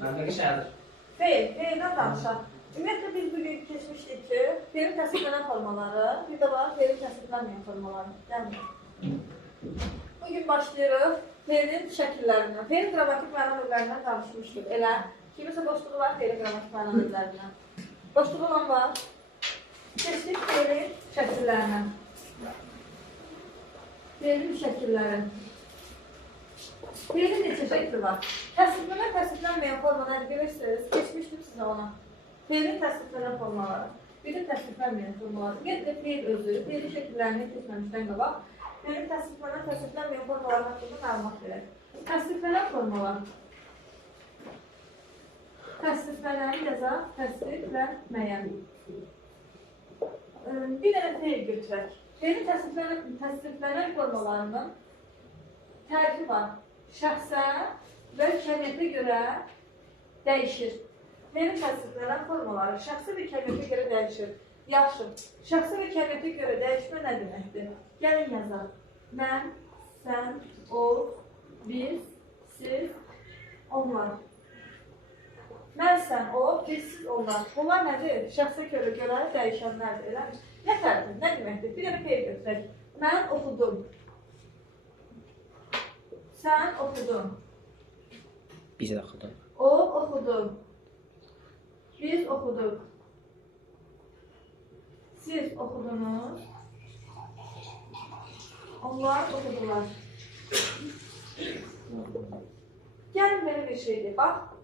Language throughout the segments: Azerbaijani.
Məmləki şəhər. Feil, feildən danışaq. Ümumiyyətlə biz bu gün keçmişdik ki, feilin təsdiqlənən formaları, bir də var feilin təsdiqlənməyən formaları. Gəlmir. Bugün başlayırıq feilin şəkillərindən. Feilin qrammatik məna növlərindən danışmışdıq. Elə kimisə boşluğu var feilin qrammatik məna növlərindən. Boşluğu olan var. Keçdik feilin şəkillərindən. Feilin şəkilləri. Feilin neçə şəkli var? Təsdiqlənən, təsdiqlənməyən formaları bilirsiniz. Keçmişdim sizə ona. Feilin təsdiqlənən formaları. Bir də təsdiqlənməyən formaları. Ümumiyyətlə feil özü, feilin şəkillərini keçməmişdən qabaq, feilin təsdiqlənən, təsdiqlənməyən formaları haqqında məlumat verək. Təsdiqlənən formalar. Təsdiqlənəni yazaq, təsdiqlənməyən. Bir dənə feil götürək. Feilin təsdiqlənən, təsdiqlənən formalarının tərifi var. Şəxsə və kəmiyyətə görə dəyişir. Feilin təsdiqlənən formaları şəxsi və kəmiyyətə görə dəyişir. Yaxşı. Şəxsi və kəmiyyətə görə dəyişmə nə deməkdir? Gəlin yazaq. Mən, sən, o, biz, siz, onlar. Mən, sən, o, biz, siz, onlar. Bunlar nədir? Şəxsə görə görə dəyişənlərdir, eləmi? Nə fərqdir? Nə deməkdir? Bir dənə feil götürək. Mən oxudum. Sən oxudun. Biz də oxudum. O okudu. Biz okuduk. Siz okudunuz. Onlar okudular. Gəlin belə bir şeydir. Bax,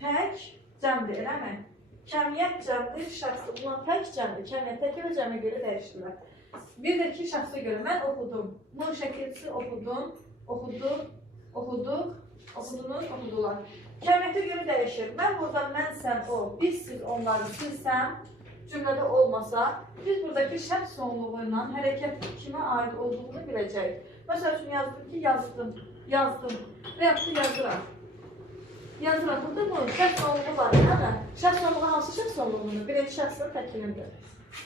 tək cəmdir, eləmi? Kəmiyyət cəmdir, şəxsi. Bunlar tək cəmdir. Kəmiyyət tək və cəmə görə dəyişirlər. Bir də ki, şəxsə görə mən oxudum. Bunun şəkilçisi oxudum, oxudum, oxuduq, oxudunuz, oxudular. Kəmiyyətə görə dəyişir. Mən burada mən, sən, o, biz, siz, onları, siz, sən cümlədə olmasa, biz buradakı şəxs sonluğu ilə hərəkət kimə aid olduğunu biləcəyik. Məsəl üçün yazdım ki, yazdım, yazdım və yaxud yazıram. Yazıram. Burada bu şəxs sonluğu var, yəni şəxs sonluğu hansı şəxs sonluğudur? Birinci şəxsin təklimindir.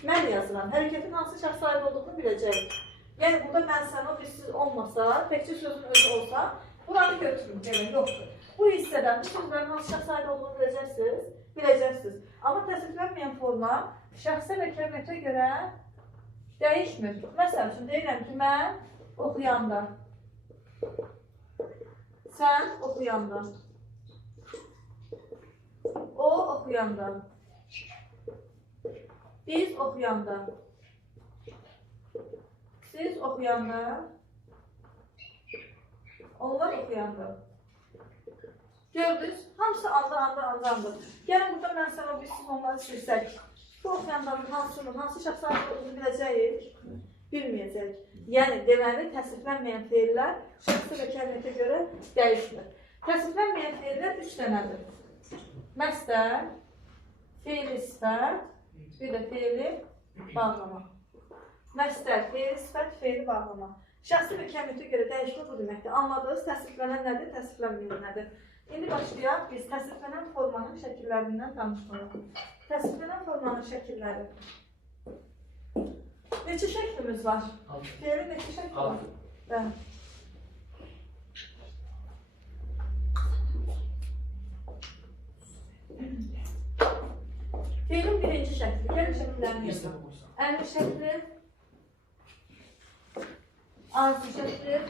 Mən yazıram. Hərəkətin hansı şəxsə aid olduğunu biləcəyik. Yəni burada mən, sən, o, biz, siz olmasa, təkcə sözün özü olsa, buranı götürün, gəlin, yoxdur. Bu hissədən bu sözlərin hansı şəxsə aid olduğunu biləcəksiniz, biləcəksiniz. Amma təsdiqlənməyən forma şəxsə və kəmiyyətə görə dəyişmir. Məsəl üçün deyirəm ki, mən oxuyanda, sən oxuyanda, o oxuyanda, biz oxuyanda, siz oxuyanda, onlar oxuyanda. Gördünüz? Hamısı anda, anda, anda, anda. Gəlin burada mən sənə bir siz onları silsək. Bu oxuyanların hansının, hansı şəxsə aid olduğunu biləcəyik, bilməyəcəyik. Yəni, deməli, təsdiqlənməyən feillər şəxsi və kəmiyyətə görə dəyişmir. Təsdiqlənməyən feillər üç dənədir. Məstər, feili sifət, bir də feili bağlama. Məstər, feili sifət, feili bağlama. Şəxsi və kəmiyyətə görə dəyişmə bu deməkdir. Anladınız? Təsdiqlənən nədir, təsdiqlənməyən nədir? İndi başlayaq biz təsdiqlənən formanın şəkillərindən tanışmalıyıq. Təsdiqlənən formanın şəkilləri. Neçə şəklimiz var? Feilin neçə şəkli var? Bəli. Feilin birinci şəkli. Gəlin şəkillərini olsa. Əmr şəkli, Arzu Şekri,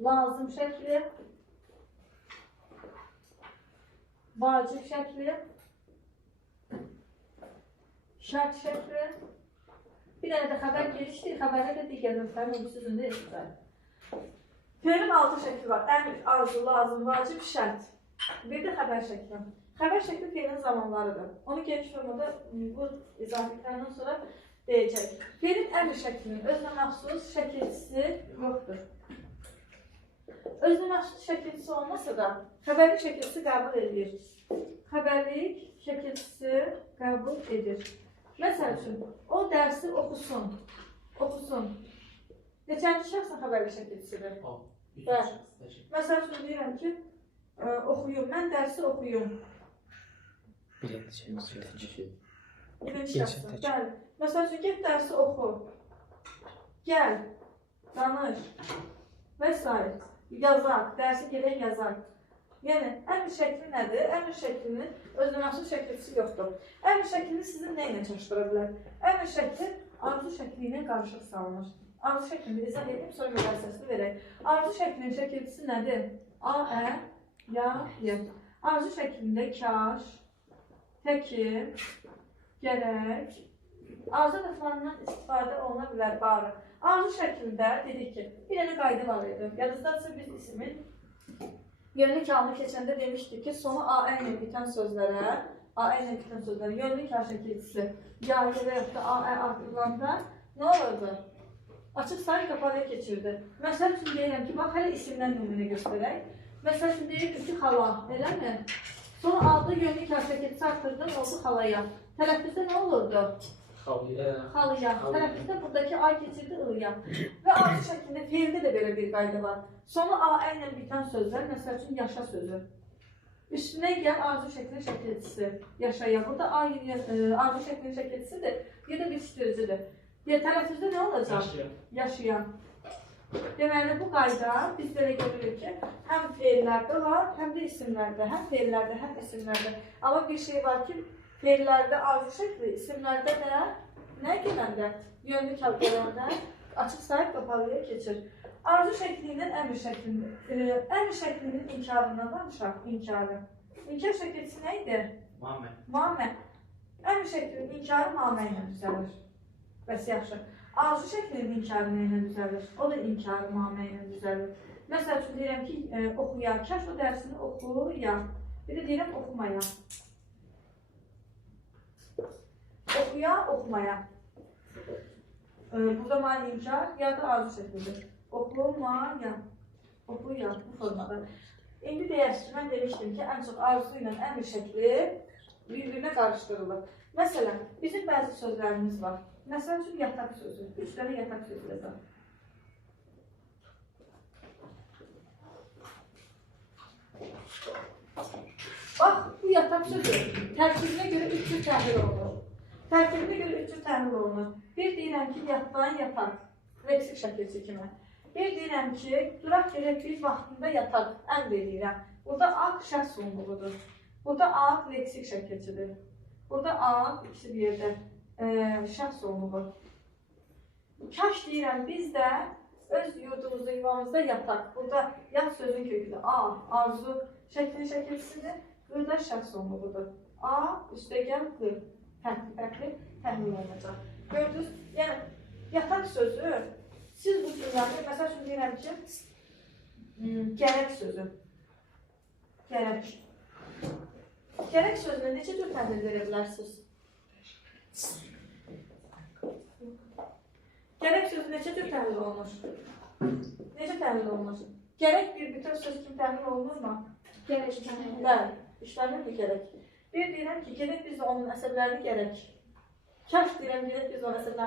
Lazım Şekri, Vacip Şekri, Şart Şekri, bir tane de haber gelişti, haberde de diğer ünlülerin sözünde ister. Fe'nin altı şekli var. Emir, arzu, lazım, vacip, şart. Bir de haber şekli. Haber şekli fe'nin zamanlarıdır. Onu geniş formada bu izahlıklardan sonra deyəcək. Feilin əmr şəklinin özünə məxsus şəkilçisi yoxdur. Özünə məxsus şəkilçisi olmasa da xəbərin şəkilçisi qəbul edilir. Xəbərlik şəkilçisi qəbul edir. Məsəl üçün, o dərsi oxusun. Oxusun. Neçənci şəxsin xəbərli şəkilçisidir? Bəli. Məsəl üçün deyirəm ki, ə, oxuyum, mən dərsi oxuyum. Birinci şəxs. Birinci tək. Bəli. Məsəl üçün get dərsi oxu. Gəl, danış və s. yazaq, dərsi gedək yazaq. Yəni, əmr şəkli nədir? Əmr şəklinin özünəməxsus şəkilçisi yoxdur. Əmr şəklini sizin nə ilə çaşdıra bilər? Əmr şəkli arzu şəkli ilə qarışıq salınır. Arzu şəklini izah edeyim, sonra müqayisəsini verək. Arzu şəklinin şəkilçisi nədir? A, Ə, ya, Y. Arzu şəklində kaş, təki, gərək, arzu ədatlarından istifadə oluna bilər barı. Arzu şəklində dedik ki, bir dənə qayda var idi. Yadınızdadsa biz ismin yönlü kamını keçəndə demişdik ki, sonu Aə ilə bitən sözlərə, Aə ilə bitən sözlərə yönlü kar şəkilçisi ya ya və yaxud da Aə artırılanda nə olurdu? Açıq sayı qapalıya keçirdi. Məsəl üçün deyirəm ki, bax hələ isimdən nümunə göstərək. Məsəl üçün deyirik ki, xala, eləmi? Sonra aldı yönlü kar şəkilçisi artırdı, oldu xalaya. Tələffüzdə nə olurdu? Xalıya. Xalıya. Tələffüzdə buradakı ay keçirdi ılıya. Və arzu şəklində feildə də belə bir qayda var. Sonu A ilə bitən sözlər, məsəl üçün yaşa sözü. Üstünə gəl arzu şəklinin şəkilçisi. Yaşaya. Burada A e, arzu şəklinin şəkilçisidir. Bir də bitişdiricidir. Ya tələffüzdə nə olacaq? Yaşayan. Deməli bu qayda biz belə görürük ki, həm feillərdə var, həm də isimlərdə, həm feillərdə, həm isimlərdə. Amma bir şey var ki, feillərdə arzu şəkli, isimlərdə də nə gələndə, yönlü kal gələndə açıq sayıb qapalıya keçir. Arzu şəklinin əmr şəklində, e, əmr şəklinin inkarından danışaq, inkarı. İnkar şəkilçisi nə idi? Muhammed. Mamə. Əmr şəklinin inkarı mamə ilə düzəlir. Bəs yaxşı. Arzu şəklinin inkarı nə ilə düzəlir? O da inkarı mamə ilə düzəlir. Məsəl üçün deyirəm ki, e, oxuya, kaş o dərsini oxuya. Bir də deyirəm oxumaya. Oxuya, oxumaya. E, burada mənə inkar ya da arzu şəklidir. Oxumaya. Oxuya bu formada. İndi deyək ki, mən demişdim ki, ən çox arzu ilə əmr şəkli bir-birinə qarışdırılır. Məsələn, bizim bəzi sözlərimiz var. Məsəl üçün yataq sözü. Üç dənə yataq sözü yazaq. Bax, bu yataq sözü tərkibinə görə üç cür təhlil olunur. Tərkibinə görə üç cür təhlil olunur. Bir deyirəm ki, yatdan yataq, leksik şəkilçi kimi. Bir deyirəm ki, duraq gedək biz vaxtında yataq, əmr edirəm. Burada A şəxs unluğudur. Burada A leksik şəkilçidir. Burada A ikisi bir yerdə e, şəxs olmalı. Kaş deyirəm biz də öz yurdumuzda, yuvamızda yataq. Burada yat sözün köküdür. A, arzu şəklin şəkilçisidir. Burada şəxs olmalıdır. A, üstəgəl qır. Fərqli, fərqli təhlil olunacaq. Gördünüz? Yəni, yataq sözü, siz bu cümlədə, məsəl üçün deyirəm ki, hmm, gərək sözü. Gərək. Gərək sözünə necə cür təhlil verə bilərsiniz? Gərək sözü necə cür təhlil olunur? Necə təhlil olunur? Gərək bir bütün söz kimi təhlil olunurmu? Gərək. Bəli, işlənir mi gərək? Bir deyirəm ki, gedək biz onun əsərlərini gərək. Kaş deyirəm, gedək biz onun əsərlərini